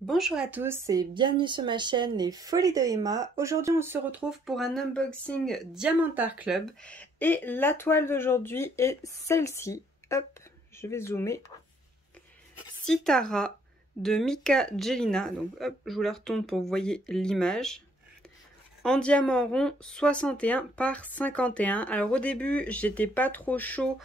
Bonjour à tous et bienvenue sur ma chaîne Les Folies de Emma. Aujourd'hui on se retrouve pour un unboxing Diamant Art Club et la toile d'aujourd'hui est celle-ci. Hop, je vais zoomer. Sitara de Mika Jelina. Donc hop, je vous la retourne pour que vous voyez l'image. En diamant rond 61 par 51. Alors au début j'étais pas trop chaud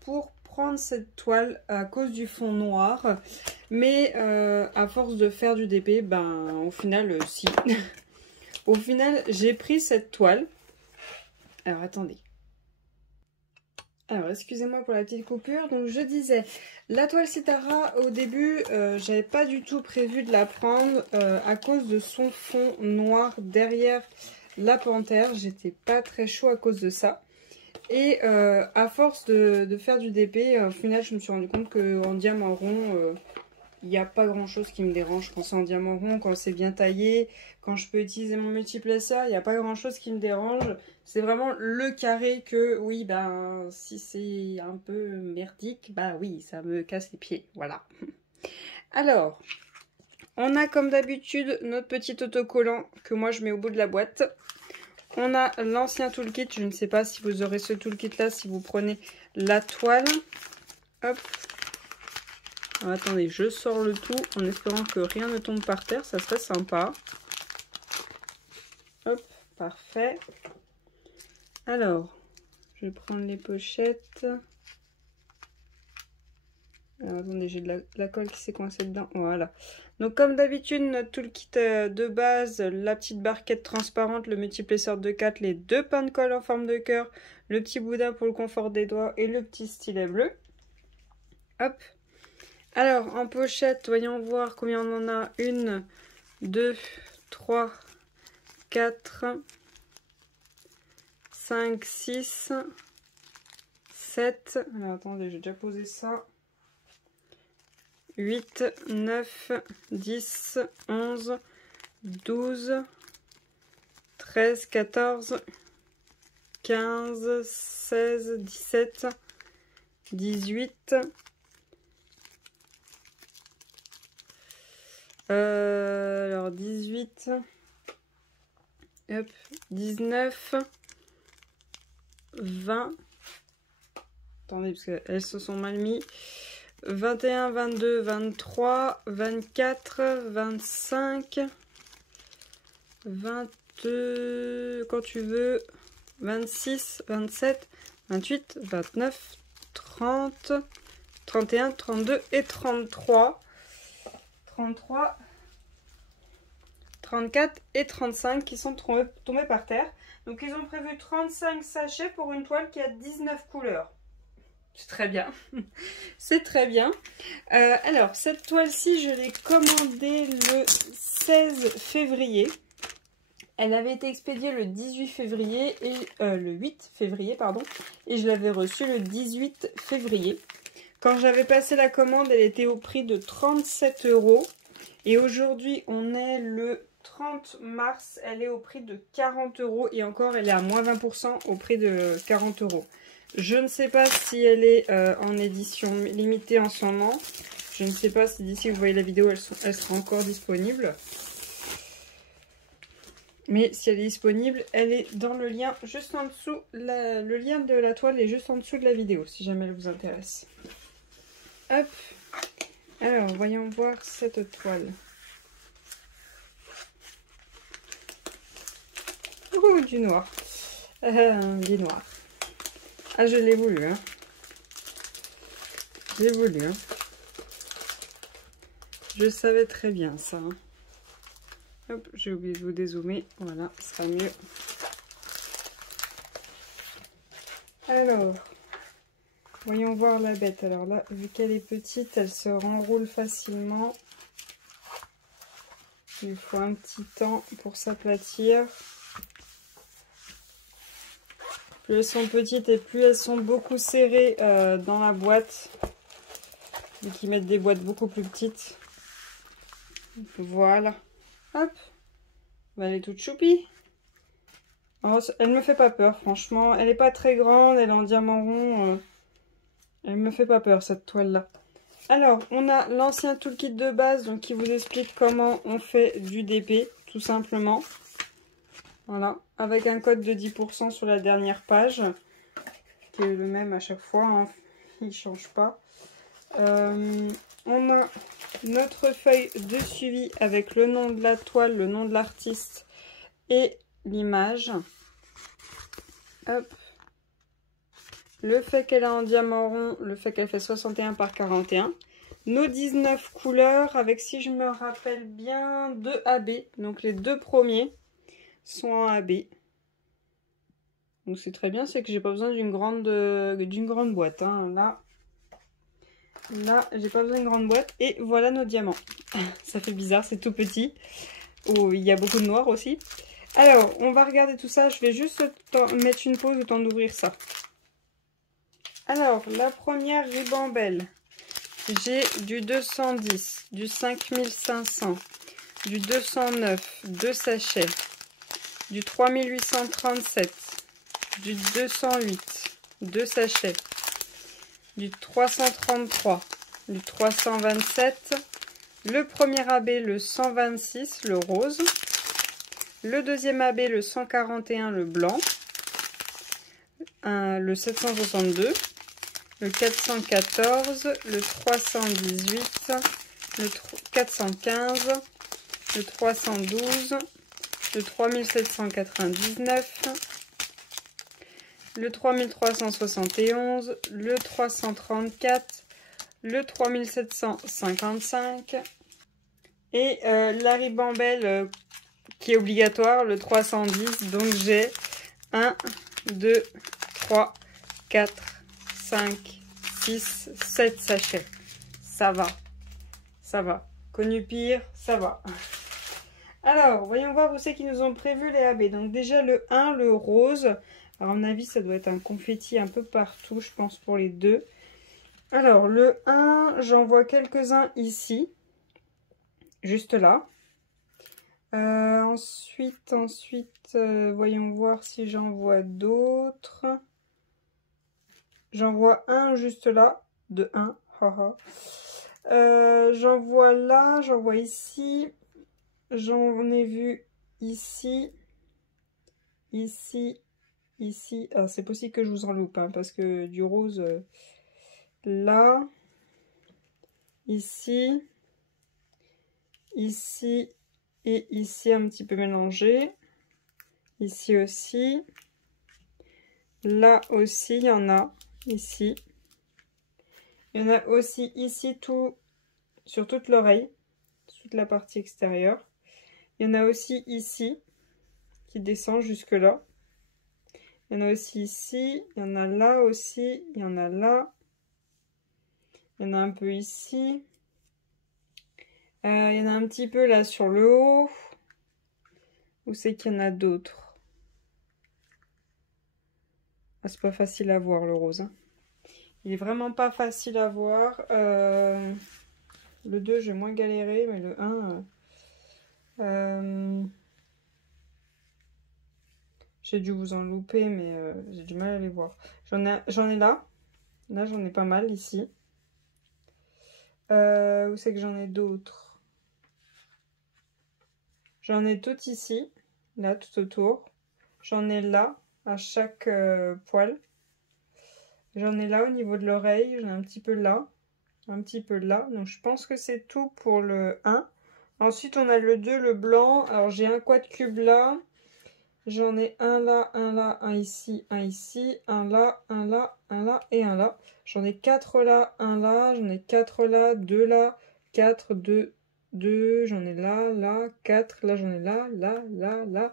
pour prendre cette toile à cause du fond noir, mais à force de faire du DP, ben au final si. Au final j'ai pris cette toile. Alors attendez. Alors excusez-moi pour la petite coupure. Donc je disais, la toile Sitara au début j'avais pas du tout prévu de la prendre à cause de son fond noir derrière la panthère. J'étais pas très chaud à cause de ça. Et à force de faire du DP, au final je me suis rendu compte qu'en diamant rond, il n'y a pas grand chose qui me dérange quand c'est en diamant rond, quand c'est bien taillé, quand je peux utiliser mon multiplaceur, il n'y a pas grand chose qui me dérange. C'est vraiment le carré que, oui, ben, si c'est un peu merdique, bah oui, ça me casse les pieds, voilà. Alors, on a comme d'habitude notre petit autocollant que moi je mets au bout de la boîte. On a l'ancien toolkit, je ne sais pas si vous aurez ce toolkit là si vous prenez la toile. Hop. Alors, attendez, je sors le tout en espérant que rien ne tombe par terre, ça serait sympa. Hop, parfait. Alors, je vais prendre les pochettes. Alors, attendez, j'ai de la colle qui s'est coincée dedans. Voilà. Donc, comme d'habitude, notre toolkit de base, la petite barquette transparente, le multiplaceur de 4, les deux pains de colle en forme de cœur, le petit boudin pour le confort des doigts et le petit stylet bleu. Hop. Alors, en pochette, voyons voir combien on en a. 1, 2, 3, 4, 5, 6, 7. Alors, attendez, j'ai déjà posé ça. 8, 9, 10, 11, 12, 13, 14, 15, 16, 17, 18... alors 18, hop, 19, 20, attendez parce qu'elles se sont mal mis, 21, 22, 23, 24, 25, 22, quand tu veux, 26, 27, 28, 29, 30, 31, 32 et 33. 33, 34 et 35 qui sont tombés par terre. Donc ils ont prévu 35 sachets pour une toile qui a 19 couleurs. C'est très bien. C'est très bien. Alors cette toile-ci, je l'ai commandée le 16 février. Elle avait été expédiée le 18 février et le 8 février, pardon. Et je l'avais reçue le 18 février. Quand j'avais passé la commande, elle était au prix de 37 €. Et aujourd'hui, on est le 30 mars. Elle est au prix de 40 €. Et encore, elle est à moins 20% au prix de 40 €. Je ne sais pas si elle est en édition limitée en ce moment. Je ne sais pas si d'ici vous voyez la vidéo, elle sera encore disponible. Mais si elle est disponible, elle est dans le lien juste en dessous. Le lien de la toile est juste en dessous de la vidéo, si jamais elle vous intéresse. Hop, alors voyons voir cette toile. Ouh, du noir. Du noir. Ah, je l'ai voulu, hein. J'ai voulu, hein. Je savais très bien ça. Hein. Hop, j'ai oublié de vous dézoomer. Voilà, ce sera mieux. Alors... voyons voir la bête. Alors là, vu qu'elle est petite, elle se renroule facilement. Il faut un petit temps pour s'aplatir. Plus elles sont petites et plus elles sont beaucoup serrées dans la boîte. Vu qu'ils mettent des boîtes beaucoup plus petites. Voilà. Hop. Elle est toute choupie. Oh, elle me fait pas peur, franchement. Elle n'est pas très grande, elle est en diamant rond. Elle me fait pas peur cette toile là. Alors, on a l'ancien toolkit de base, donc qui vous explique comment on fait du DP, tout simplement. Voilà, avec un code de 10% sur la dernière page, qui est le même à chaque fois, hein. Il ne change pas. On a notre feuille de suivi avec le nom de la toile, le nom de l'artiste et l'image. Hop. Le fait qu'elle est en diamant rond, le fait qu'elle fait 61 par 41. Nos 19 couleurs avec, si je me rappelle bien, 2 AB. Donc les deux premiers sont en AB. Donc c'est très bien, c'est que j'ai pas besoin d'une grande boîte. Hein. Là j'ai pas besoin d'une grande boîte. Et voilà nos diamants. Ça fait bizarre, c'est tout petit. Oh, il y a beaucoup de noir aussi. Alors, on va regarder tout ça. Je vais juste mettre une pause, le temps d'ouvrir ça. Alors, la première ribambelle. J'ai du 210, du 5500, du 209, 2 sachets, du 3837, du 208, 2 sachets, du 333, du 327, le premier AB, le 126, le rose, le deuxième AB, le 141, le blanc, le 762, le 414, le 318, le 415, le 312, le 3799, le 3371, le 334, le 3755 et la ribambelle qui est obligatoire, le 310. Donc j'ai 1, 2, 3, 4, 5, 6, 7 sachets. Ça va. Ça va. Connu pire, ça va. Alors, voyons voir où c'est qu'ils nous ont prévu les AB. Donc déjà le 1, le rose. Alors, à mon avis, ça doit être un confetti un peu partout, je pense, pour les deux. Alors, le 1, j'en vois quelques-uns ici. Juste là. Ensuite, voyons voir si j'en vois d'autres. J'en vois un juste là, de 1. J'en vois là, j'en vois ici. J'en ai vu ici, ici, ici. Ah, c'est possible que je vous en loupe, hein, parce que du rose, là, ici, ici et ici un petit peu mélangé. Ici aussi. Là aussi, il y en a ici. Il y en a aussi ici tout sur toute l'oreille, toute la partie extérieure. Il y en a aussi ici qui descend jusque là. Il y en a aussi ici, il y en a là aussi, il y en a là. Il y en a un peu ici. Il y en a un petit peu là sur le haut. Où c'est qu'il y en a d'autres? Ah, c'est pas facile à voir le rose. Hein. Il est vraiment pas facile à voir. Le 2, j'ai moins galéré, mais le 1... j'ai dû vous en louper, mais j'ai du mal à les voir. J'en ai là. Là, j'en ai pas mal ici. Où c'est que j'en ai d'autres? J'en ai toutes ici. Là, tout autour. J'en ai là, à chaque poil. J'en ai là au niveau de l'oreille. J'en ai un petit peu là. Un petit peu là. Donc, je pense que c'est tout pour le 1. Ensuite, on a le 2, le blanc. Alors, j'ai un quad cube là. J'en ai un là, un ici, un là, un là, un là et un là. J'en ai 4 là, un là, j'en ai 4 là, 2 là, 4, 2, 2, j'en ai là, là, 4, là j'en ai là, là, là, là.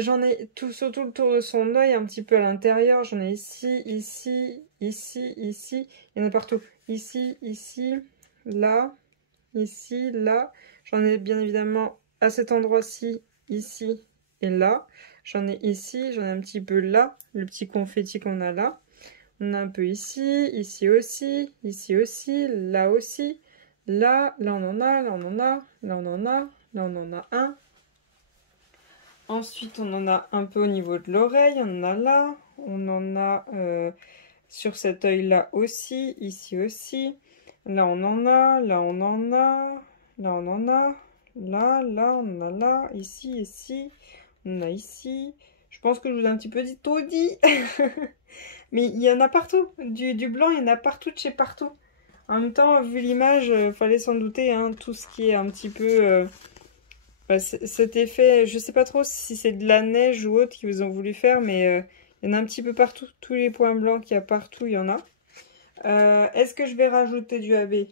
J'en ai tout surtout le tour de son œil, un petit peu à l'intérieur. J'en ai ici, ici, ici, ici. Il y en a partout. Ici, ici, là, ici, là. J'en ai bien évidemment à cet endroit-ci, ici et là. J'en ai ici, j'en ai un petit peu là, le petit confetti qu'on a là. On a un peu ici, ici aussi, là aussi. Là on en a, là on en a, là on en a, là on en a un. Ensuite, on en a un peu au niveau de l'oreille, on en a là. On en a sur cet œil-là aussi, ici aussi. Là, on en a. Là, on en a. Là, on en a. Là, on en a là. Ici, ici. On en a ici. Je pense que je vous ai un petit peu dit tout dit. Mais il y en a partout. Du blanc, il y en a partout de chez partout. En même temps, vu l'image, fallait s'en douter. Hein, tout ce qui est un petit peu... bah, cet effet, je sais pas trop si c'est de la neige ou autre qu'ils ont voulu faire. Mais il y en a un petit peu partout. Tous les points blancs qu'il y a partout, il y en a. Est-ce que je vais rajouter du AB?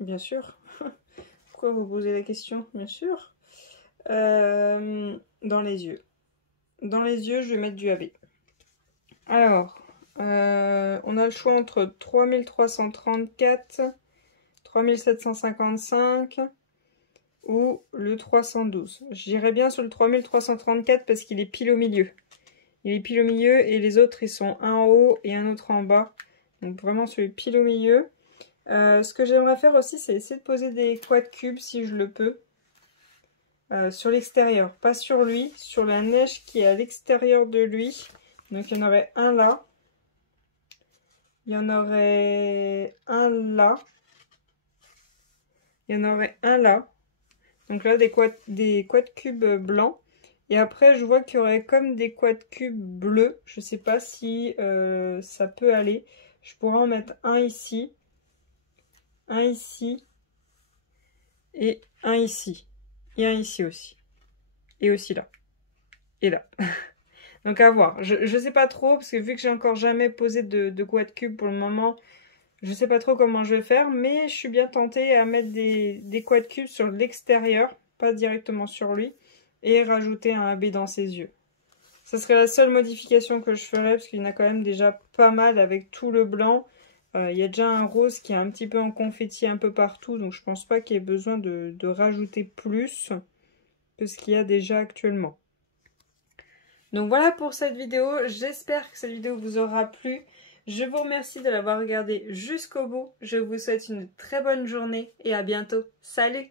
Bien sûr. Pourquoi vous posez la question? Bien sûr. Dans les yeux. Dans les yeux, je vais mettre du AB. Alors, on a le choix entre 3334, 3755 ou le 312. J'irai bien sur le 3334 parce qu'il est pile au milieu. Il est pile au milieu et les autres, ils sont un en haut et un autre en bas. Donc vraiment celui pile au milieu. Ce que j'aimerais faire aussi, c'est essayer de poser des quad cubes si je le peux. Sur l'extérieur, pas sur lui, sur la neige qui est à l'extérieur de lui. Donc il y en aurait un là. Il y en aurait un là. Il y en aurait un là. Donc là, des quad cubes blancs. Et après, je vois qu'il y aurait comme des quad cubes bleus. Je sais pas si ça peut aller. Je pourrais en mettre un ici. Un ici. Et un ici. Et un ici aussi. Et aussi là. Et là. Donc à voir. Je sais pas trop, parce que vu que j'ai encore jamais posé de quad cube pour le moment, je sais pas trop comment je vais faire, mais je suis bien tentée à mettre des quad cubes sur l'extérieur, pas directement sur lui, et rajouter un AB dans ses yeux. Ça serait la seule modification que je ferais, parce qu'il y en a quand même déjà pas mal avec tout le blanc. Il y a déjà un rose qui est un petit peu en confetti un peu partout, donc je pense pas qu'il y ait besoin de rajouter plus que ce qu'il y a déjà actuellement. Donc voilà pour cette vidéo, j'espère que cette vidéo vous aura plu. Je vous remercie de l'avoir regardée jusqu'au bout. Je vous souhaite une très bonne journée et à bientôt. Salut!